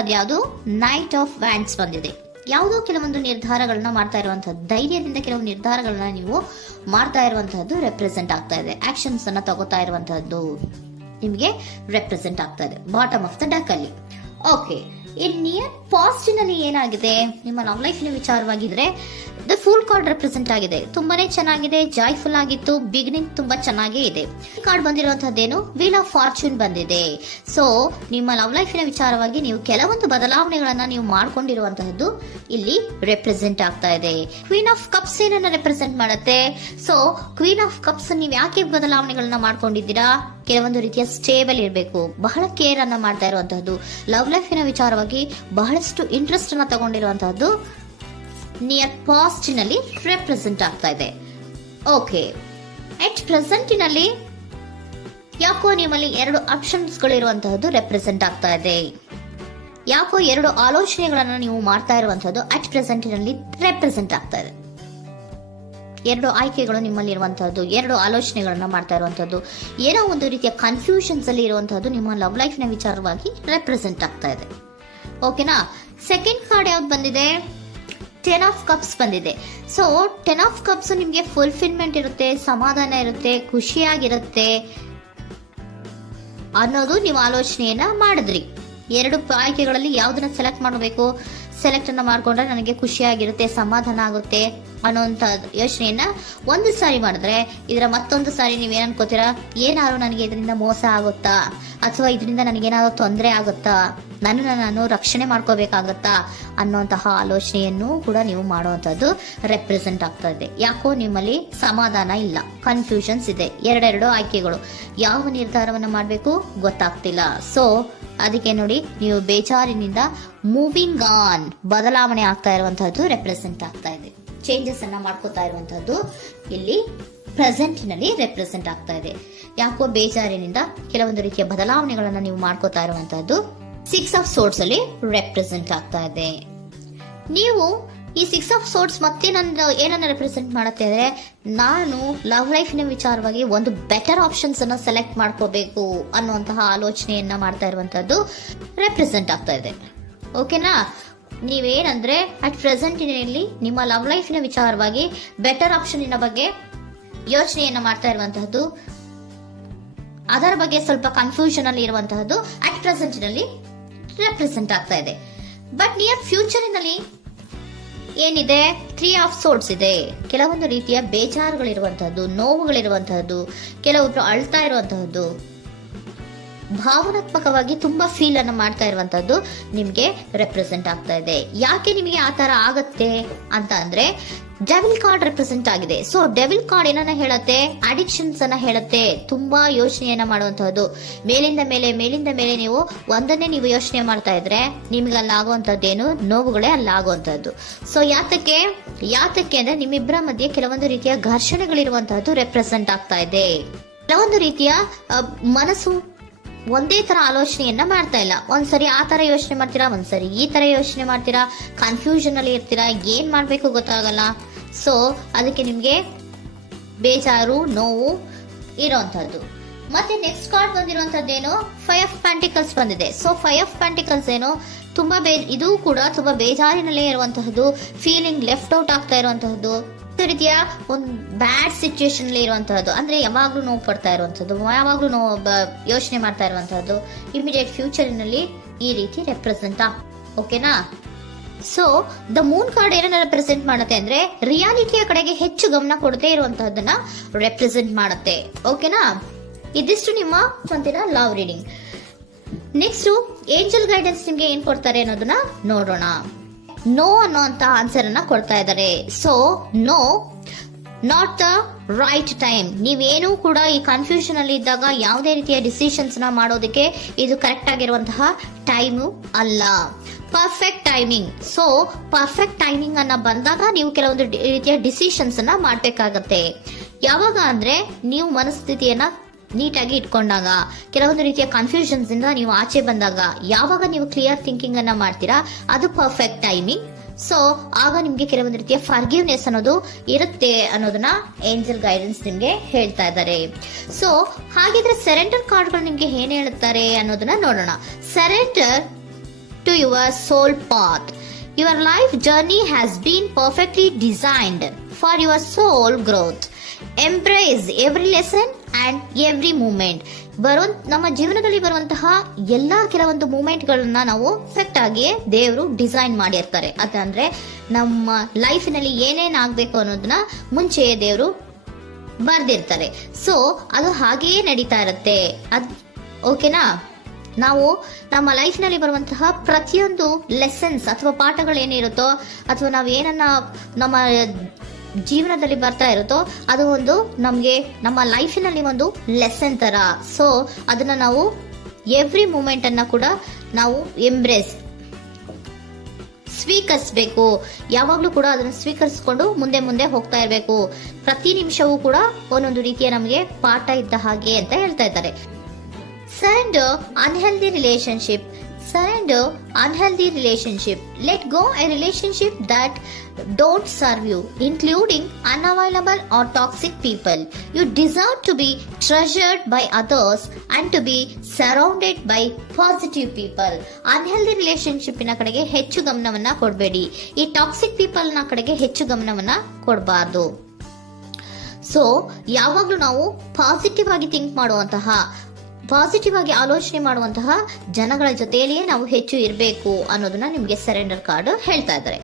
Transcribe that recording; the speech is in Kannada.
ಇರುವಂತಹದ್ದು ಯಾವುದು, ನೈಟ್ ಆಫ್ ವ್ಯಾಂಡ್ಸ್ ಬಂದಿದೆ. ಯಾವುದೋ ಕೆಲವೊಂದು ನಿರ್ಧಾರಗಳನ್ನ ಮಾಡ್ತಾ ಇರುವಂತಹದ್ದು, ಧೈರ್ಯದಿಂದ ಕೆಲವು ನಿರ್ಧಾರಗಳನ್ನ ನೀವು ಮಾಡ್ತಾ ಇರುವಂತಹದ್ದು ರೆಪ್ರೆಸೆಂಟ್ ಆಗ್ತಾ ಇದೆ. ಆಕ್ಷನ್ಸ್ ಅನ್ನ ತಗೋತಾ ಇರುವಂತಹದ್ದು ನಿಮಗೆ ರೆಪ್ರೆಸೆಂಟ್ ಆಗ್ತಾ ಇದೆ ಬಾಟಮ್ ಆಫ್ ದ ಡಕ್ ಅಲ್ಲಿ. ಓಕೆ, ಇನ್ ನಿಯರ್ ಪಾಸ್ಟಿನಲ್ಲಿ ಏನಾಗಿದೆ, ನಿಮ್ಮ ಲವ್ ಲೈಫಿನ ವಿಚಾರವಾಗಿದ್ರೆ ದ ಫೂಲ್ ಕಾರ್ಡ್ ರೆಪ್ರೆಸೆಂಟ್ ಆಗಿದೆ. ತುಂಬಾನೇ ಚೆನ್ನಾಗಿದೆ, ಜಾಯ್ಫುಲ್ ಆಗಿತ್ತು, ಬಿಗಿನಿಂಗ್ ತುಂಬಾ ಚೆನ್ನಾಗೇ ಇದೆ. ಕಾರ್ಡ್ ಬಂದಿರುವಂತಹದ್ದೇನು, ವೀಲ್ ಆಫ್ ಫಾರ್ಚೂನ್ ಬಂದಿದೆ. ಸೊ ನಿಮ್ಮ ಲವ್ ಲೈಫಿನ ವಿಚಾರವಾಗಿ ನೀವು ಕೆಲವೊಂದು ಬದಲಾವಣೆಗಳನ್ನ ನೀವು ಮಾಡ್ಕೊಂಡಿರುವಂತಹದ್ದು ಇಲ್ಲಿ ರೆಪ್ರೆಸೆಂಟ್ ಆಗ್ತಾ ಇದೆ. ಕ್ವೀನ್ ಆಫ್ ಕಪ್ಸ್ ಏನನ್ನ ರೆಪ್ರೆಸೆಂಟ್ ಮಾಡುತ್ತೆ. ಸೊ ಕ್ವೀನ್ ಆಫ್ ಕಪ್ಸ್ ನೀವು ಯಾಕೆ ಬದಲಾವಣೆಗಳನ್ನ ಮಾಡ್ಕೊಂಡಿದ್ದೀರಾ, ಕೆಲವೊಂದು ರೀತಿಯ ಸ್ಟೇಬಲ್ ಇರಬೇಕು, ಬಹಳ ಕೇರ್ ಅನ್ನ ಮಾಡ್ತಾ ಇರುವಂತಹದ್ದು, ಲವ್ ಲೈಫಿನ ವಿಚಾರವಾಗಿ ಬಹಳಷ್ಟು ಇಂಟ್ರೆಸ್ಟ್ ಅನ್ನ ತಗೊಂಡಿರುವಂತಹದ್ದು ನಿಯರ್ ಪಾಸ್ಟಿನಲ್ಲಿ ರೆಪ್ರೆಸೆಂಟ್ ಆಗ್ತಾ ಇದೆ. ಓಕೆ, ಎಟ್ ಪ್ರೆಸೆಂಟಿನಲ್ಲಿ ಯಾಕೋ ನಿಮ್ಮಲ್ಲಿ 2 ಆಪ್ಷನ್ಸ್ಗಳು ಇರುವಂತಹದ್ದು ರೆಪ್ರೆಸೆಂಟ್ ಆಗ್ತಾ ಇದೆ. ಯಾಕೋ 2 ಆಲೋಚನೆಗಳನ್ನ ನೀವು ಮಾಡ್ತಾ ಇರುವಂತಹದ್ದು ಅಟ್ ಪ್ರೆಸೆಂಟಿನಲ್ಲಿ ರೆಪ್ರೆಸೆಂಟ್ ಆಗ್ತಾ ಇದೆ. 2 ಆಯ್ಕೆಗಳು ನಿಮ್ಮಲ್ಲಿ ಇರುವಂತಹದ್ದು, 2 ಆಲೋಚನೆಗಳನ್ನ ಮಾಡ್ತಾ ಇರುವಂತಹದ್ದು, ಏನೋ ಒಂದು ರೀತಿಯ ಕನ್ಫ್ಯೂಷನ್ಸ್ ಅಲ್ಲಿ ಇರುವಂತಹದ್ದು ನಿಮ್ಮ ಲವ್ ಲೈಫ್ ನ ವಿಚಾರವಾಗಿ ರೆಪ್ರೆಸೆಂಟ್ ಆಗ್ತಾ ಇದೆ. ಓಕೆನಾ. ಸೆಕೆಂಡ್ ಕಾರ್ಡ್ ಯಾವ್ದು ಬಂದಿದೆ, 10 ಆಫ್ ಕಪ್ಸ್ ಬಂದಿದೆ. ಸೊ 10 ಆಫ್ ಕಪ್ಸ್ ನಿಮ್ಗೆ ಫುಲ್ಫಿಲ್ಮೆಂಟ್ ಇರುತ್ತೆ, ಸಮಾಧಾನ ಇರುತ್ತೆ, ಖುಷಿಯಾಗಿರುತ್ತೆ ಅನ್ನೋದು ನೀವು ಆಲೋಚನೆಯನ್ನ ಮಾಡಿದ್ರಿ. 2 ಆಯ್ಕೆಗಳಲ್ಲಿ ಯಾವ್ದನ್ನ ಸೆಲೆಕ್ಟ್ ಮಾಡಬೇಕು, ಸೆಲೆಕ್ಟ್ ಅನ್ನ ಮಾಡ್ಕೊಂಡ್ರೆ ನನಗೆ ಖುಷಿಯಾಗಿರುತ್ತೆ, ಸಮಾಧಾನ ಆಗುತ್ತೆ ಅನ್ನೋಂಥ ಯೋಚನೆಯನ್ನ ಒಂದು ಸಾರಿ ಮಾಡಿದ್ರೆ, ಇದರ ಮತ್ತೊಂದು ಸಾರಿ ನೀವೇನ್ ಅನ್ಕೋತೀರಾ, ಏನಾದ್ರು ನನಗೆ ಇದರಿಂದ ಮೋಸ ಆಗುತ್ತಾ, ಅಥವಾ ಇದರಿಂದ ನನಗೇನಾದ್ರು ತೊಂದರೆ ಆಗುತ್ತಾ, ನಾನು ರಕ್ಷಣೆ ಮಾಡ್ಕೋಬೇಕಾಗತ್ತಾ ಅನ್ನೋಂತಹ ಆಲೋಚನೆಯನ್ನು ಕೂಡ ನೀವು ಮಾಡುವಂತದ್ದು ರೆಪ್ರೆಸೆಂಟ್ ಆಗ್ತಾ ಇದೆ. ಯಾಕೋ ನಿಮ್ಮಲ್ಲಿ ಸಮಾಧಾನ ಇಲ್ಲ, ಕನ್ಫ್ಯೂಷನ್ಸ್ ಇದೆ, 2 ಆಯ್ಕೆಗಳು, ಯಾವ ನಿರ್ಧಾರವನ್ನ ಮಾಡಬೇಕು ಗೊತ್ತಾಗ್ತಿಲ್ಲ. ಸೊ ಅದಕ್ಕೆ ನೋಡಿ, ನೀವು ಬೇಜಾರಿನಿಂದ ಮೂವಿಂಗ್ ಆನ್, ಬದಲಾವಣೆ ಆಗ್ತಾ ಇರುವಂತಹದ್ದು ರೆಪ್ರೆಸೆಂಟ್ ಆಗ್ತಾ ಇದೆ. ಚೇಂಜಸ್ ಅನ್ನ ಮಾಡ್ಕೋತಾ ಇರುವಂತಹದ್ದು ಇಲ್ಲಿ ಪ್ರೆಸೆಂಟಿನಲ್ಲಿ ರೆಪ್ರೆಸೆಂಟ್ ಆಗ್ತಾ ಇದೆ. ಯಾಕೋ ಬೇಜಾರಿನಿಂದ ಕೆಲವೊಂದು ರೀತಿಯ ಬದಲಾವಣೆಗಳನ್ನ ನೀವು ಮಾಡ್ಕೋತಾ ಇರುವಂತಹದ್ದು 6 ಆಫ್ ಸೋರ್ಟ್ಸ್ ಅಲ್ಲಿ ರೆಪ್ರೆಸೆಂಟ್ ಆಗ್ತಾ ಇದೆ. ನೀವು ಈ 6 ಆಫ್ ಸೋರ್ಟ್ಸ್ ಮತ್ತೆ ಏನನ್ನ ರೆಪ್ರೆಸೆಂಟ್ ಮಾಡುತ್ತೆ ಅಂದ್ರೆ, ನಾನು ಲವ್ ಲೈಫಿನ ವಿಚಾರವಾಗಿ ಒಂದು ಬೆಟರ್ ಆಪ್ಷನ್ಸ್ ಅನ್ನ ಸೆಲೆಕ್ಟ್ ಮಾಡ್ಕೋಬೇಕು ಅನ್ನುವಂತಹ ಆಲೋಚನೆಯನ್ನ ಮಾಡ್ತಾ ಇರುವಂತಹದ್ದು ರೆಪ್ರೆಸೆಂಟ್ ಆಗ್ತಾ ಇದೆ. ಓಕೆನಾ. ನೀವೇನಂದ್ರೆ ಅಟ್ ಪ್ರೆಸೆಂಟಿನಲ್ಲಿ ನಿಮ್ಮ ಲವ್ ಲೈಫಿನ ವಿಚಾರವಾಗಿ ಬೆಟರ್ ಆಪ್ಷನ್ ಬಗ್ಗೆ ಯೋಚನೆಯನ್ನ ಮಾಡ್ತಾ ಇರುವಂತಹದ್ದು, ಅದರ ಬಗ್ಗೆ ಸ್ವಲ್ಪ ಕನ್ಫ್ಯೂಷನ್ ಅಲ್ಲಿ ಇರುವಂತಹದ್ದು ಅಟ್ ಪ್ರೆಸೆಂಟಿನಲ್ಲಿ ರೆಪ್ರೆಸೆಂಟ್ ಆಗ್ತಾ ಇದೆ. ಬಟ್ ನಿಯರ್ ಫ್ಯೂಚರಿನಲ್ಲಿ ಏನಿದೆ, 3 ಆಫ್ ಸೋರ್ಟ್ಸ್ ಇದೆ. ಕೆಲವೊಂದು ರೀತಿಯ ಬೇಜಾರುಗಳಿರುವಂತಹದ್ದು, ನೋವುಗಳಿರುವಂತಹದ್ದು, ಕೆಲವೊಬ್ರು ಅಳ್ತಾ ಇರುವಂತಹದ್ದು, ಭಾವನಾತ್ಮಕವಾಗಿ ತುಂಬಾ ಫೀಲ್ ಅನ್ನು ಮಾಡ್ತಾ ಇರುವಂತಹದ್ದು ನಿಮ್ಗೆ ರೆಪ್ರೆಸೆಂಟ್ ಆಗ್ತಾ ಇದೆ. ಯಾಕೆ ನಿಮಗೆ ಆ ತರ ಆಗತ್ತೆ ಅಂತ ಅಂದ್ರೆ, ಡೆವಿಲ್ ಕಾರ್ಡ್ ರೆಪ್ರೆಸೆಂಟ್ ಆಗಿದೆ. ಸೊ ಡೆವಿಲ್ ಕಾರ್ಡ್ ಏನನ್ನ ಹೇಳತ್ತೆ, ಅಡಿಕ್ಷನ್ಸ್ ಅನ್ನ ಹೇಳತ್ತೆ, ತುಂಬಾ ಯೋಚನೆಯನ್ನ ಮಾಡುವಂತಹದ್ದು, ಮೇಲಿಂದ ಮೇಲೆ ನೀವು ಒಂದನ್ನೇ ನೀವು ಯೋಚನೆ ಮಾಡ್ತಾ ಇದ್ರೆ ನಿಮ್ಗೆ ಅಲ್ಲಾಗುವಂತಹದ್ದೇನು, ನೋವುಗಳೇ ಅಲ್ಲಾಗುವಂತಹದ್ದು. ಸೊ ಯಾತಕ್ಕೆ ಅಂದ್ರೆ ನಿಮ್ಮಿಬ್ಬರ ಮಧ್ಯೆ ಕೆಲವೊಂದು ರೀತಿಯ ಘರ್ಷಣೆಗಳಿರುವಂತಹದ್ದು ರೆಪ್ರೆಸೆಂಟ್ ಆಗ್ತಾ ಇದೆ. ಕೆಲವೊಂದು ರೀತಿಯ ಮನಸ್ಸು ಒಂದೇ ತರ ಆಲೋಚನೆಯನ್ನ ಮಾಡ್ತಾ ಇಲ್ಲ. ಒಂದ್ಸರಿ ಆ ತರ ಯೋಚನೆ ಮಾಡ್ತೀರಾ, ಒಂದ್ಸರಿ ಈ ತರ ಯೋಚನೆ ಮಾಡ್ತೀರಾ, ಕನ್ಫ್ಯೂಷನ್ ಅಲ್ಲಿ ಇರ್ತೀರಾ, ಏನ್ ಮಾಡ್ಬೇಕು ಗೊತ್ತಾಗಲ್ಲ. ಸೊ ಅದಕ್ಕೆ ನಿಮ್ಗೆ ಬೇಜಾರು, ನೋವು ಇರೋಂಥದ್ದು. ಮತ್ತೆ ನೆಕ್ಸ್ಟ್ ಕಾರ್ಡ್ ಬಂದಿರುವಂತದ್ದೇನು, 5 ಆಫ್ ಪ್ಯಾಂಟಿಕಲ್ಸ್ ಬಂದಿದೆ. ಸೊ 5 ಆಫ್ ಪ್ಯಾಂಟಿಕಲ್ಸ್ ಏನು, ತುಂಬಾ ಇದು ಕೂಡ ತುಂಬಾ ಬೇಜಾರಿನಲ್ಲೇ ಇರುವಂತಹದ್ದು, ಫೀಲಿಂಗ್ ಲೆಫ್ಟ್ ಔಟ್ ಆಗ್ತಾ ಇರುವಂತಹದ್ದು, ರೀತಿಯ ಒಂದು ಬ್ಯಾಡ್ ಸಿಚುಯೇಷನ್ ಅಲ್ಲಿ ಇರುವಂತಹದ್ದು, ಅಂದ್ರೆ ಯಾವಾಗ್ಲೂ ನೋವು ಪಡ್ತಾ ಇರುವಂತಹದ್ದು, ಯಾವಾಗ್ಲೂ ಯೋಚನೆ ಮಾಡ್ತಾ ಇರುವಂತಹದ್ದು, ಇಮಿಡಿಯೇಟ್ ಫ್ಯೂಚರಿನಲ್ಲಿ ಈ ರೀತಿ ರೆಪ್ರೆಸೆಂಟ್. ಓಕೆನಾ. ಸೊ ದ ಮೂನ್ ಕಾರ್ಡ್ ಏನನ್ನ ರೆಪ್ರೆಸೆಂಟ್ ಮಾಡುತ್ತೆ ಅಂದ್ರೆ, ರಿಯಾಲಿಟಿಯ ಕಡೆಗೆ ಹೆಚ್ಚು ಗಮನ ಕೊಡದೇ ಇರುವಂತಹದ್ದನ್ನ ರೆಪ್ರೆಸೆಂಟ್ ಮಾಡುತ್ತೆ. ಓಕೆನಾ. ಇದಿಷ್ಟು ನಿಮ್ಮ ಸ್ವಂತಿನ love reading. Next angel guidance ನಿಮ್ಗೆ ಏನ್ ಕೊಡ್ತಾರೆ ಅನ್ನೋದನ್ನ ನೋಡೋಣ. ನೋ ಅನ್ನೋಂತ ಆನ್ಸರ್ ಅನ್ನ ಕೊಡ್ತಾ ಇದ್ದಾರೆ. So no, not the right time. ನೀವೇನು ಕೂಡ ಈ ಕನ್ಫ್ಯೂಷನ್ ಅಲ್ಲಿ ಇದ್ದಾಗ ಯಾವುದೇ ರೀತಿಯ ಡಿಸಿಷನ್ಸ್ ನ ಮಾಡೋದಕ್ಕೆ ಇದು ಕರೆಕ್ಟ್ ಆಗಿರುವಂತಹ ಟೈಮು ಅಲ್ಲ. Perfect timing. So perfect timing ಅನ್ನ ಬಂದಾಗ ನೀವು ಕೆಲವೊಂದು ರೀತಿಯ ಡಿಸಿಷನ್ಸ್ ಅನ್ನ ಮಾಡ್ಬೇಕಾಗತ್ತೆ. ಯಾವಾಗ ಅಂದ್ರೆ ನೀವು ಮನಸ್ಥಿತಿಯನ್ನ ನೀಟಾಗಿ ಇಟ್ಕೊಂಡಾಗ, ಕೆಲವೊಂದು ರೀತಿಯ ಕನ್ಫ್ಯೂಷನ್ಸ್ ಇಂದ ನೀವು ಆಚೆ ಬಂದಾಗ, ಯಾವಾಗ ನೀವು ಕ್ಲಿಯರ್ ಥಿಂಕಿಂಗ್ ಅನ್ನ ಮಾಡ್ತೀರಾ ಅದು ಪರ್ಫೆಕ್ಟ್ ಟೈಮಿಂಗ್. ಸೊ ಆಗ ನಿಮ್ಗೆ ಕೆಲವೊಂದು ರೀತಿಯ ಫರ್ಗಿವ್ನೆಸ್ ಅನ್ನೋದು ಇರುತ್ತೆ ಅನ್ನೋದನ್ನ ಏಂಜಲ್ ಗೈಡೆನ್ಸ್ ನಿಮ್ಗೆ ಹೇಳ್ತಾ ಇದ್ದಾರೆ. ಸೊ ಹಾಗಿದ್ರೆ ಸರೆಂಡರ್ ಕಾರ್ಡ್ಗಳು ನಿಮ್ಗೆ ಏನ್ ಹೇಳುತ್ತಾರೆ ಅನ್ನೋದನ್ನ ನೋಡೋಣ. Surrender to your soul path. Your life journey has been perfectly designed for your soul growth. Embrace every lesson and every moment. ನಮ್ಮ ಜೀವನದಲ್ಲಿ ಬರುವಂತಹ ಎಲ್ಲಾ ಕೆಲವೊಂದು ಮೂಮೆಂಟ್ಗಳನ್ನ ನಾವು ಪರ್ಫೆಕ್ಟ್ ಆಗಿ ದೇವರು ಡಿಸೈನ್ ಮಾಡಿರ್ತಾರೆ. ಅದಂದ್ರೆ ನಮ್ಮ ಲೈಫಿನಲ್ಲಿ ಏನೇನ್ ಆಗ್ಬೇಕು ಅನ್ನೋದನ್ನ ಮುಂಚೆಯೇ ದೇವರು ಬರ್ದಿರ್ತಾರೆ. ಸೊ ಅದು ಹಾಗೆಯೇ ನಡೀತಾ ಇರುತ್ತೆ. ಓಕೆನಾ? ನಾವು ನಮ್ಮ ಲೈಫ್ನಲ್ಲಿ ಬರುವಂತಹ ಪ್ರತಿಯೊಂದು ಲೆಸನ್ಸ್ ಅಥವಾ ಪಾಠಗಳೇನಿರುತ್ತೋ ಅಥವಾ ನಾವು ಏನನ್ನ ನಮ್ಮ ಜೀವನದಲ್ಲಿ ಬರ್ತಾ ಇರುತ್ತೋ ಅದು ಒಂದು ನಮಗೆ ನಮ್ಮ ಲೈಫಿನಲ್ಲಿ ಒಂದು ಲೆಸನ್ ತರ. ಸೊ ಅದನ್ನ ನಾವು ಎವ್ರಿ ಮೂಮೆಂಟ್ ಅನ್ನ ಕೂಡ ನಾವು ಎಂಬ್ರೇಸ್ ಸ್ವೀಕರಿಸಬೇಕು. ಯಾವಾಗ್ಲೂ ಕೂಡ ಅದನ್ನು ಸ್ವೀಕರಿಸಿಕೊಂಡು ಮುಂದೆ ಮುಂದೆ ಹೋಗ್ತಾ ಇರಬೇಕು. ಪ್ರತಿ ನಿಮಿಷವೂ ಕೂಡ ಒಂದೊಂದು ರೀತಿಯ ನಮಗೆ ಪಾಠ ಇದ್ದ ಹಾಗೆ ಅಂತ ಹೇಳ್ತಾ ಇದ್ದಾರೆ. Surrender unhealthy relationship. Surrender unhealthy relationship. Let go a relationship that don't serve you, including unavailable or toxic people. You deserve to be treasured by others and to be surrounded by positive people. Unhealthy relationship ನ ಕಡೆಗೆ ಹೆಚ್ಚು ಗಮನವನ್ನ ಕೊಡಬೇಡಿ. ಈ ಟಾಕ್ಸಿಕ್ ಪೀಪಲ್ ನ ಕಡೆಗೆ ಹೆಚ್ಚು ಗಮನವನ್ನ ಕೊಡಬಾರ್ದು. ಸೊ ಯಾವಾಗ್ಲೂ ನಾವು ಪಾಸಿಟಿವ್ ಆಗಿ ಥಿಂಕ್ ಮಾಡುವಂತಹ, ಪಾಸಿಟಿವ್ ಆಗಿ ಆಲೋಚನೆ ಮಾಡುವಂತಹ ಜನಗಳ ಜೊತೆಯಲ್ಲಿಯೇ ನಾವು ಹೆಚ್ಚು ಇರಬೇಕು ಅನ್ನೋದನ್ನ ನಿಮ್ಗೆ ಸರೆಂಡರ್ ಕಾರ್ಡ್ ಹೇಳ್ತಾ ಇದ್ದಾರೆ.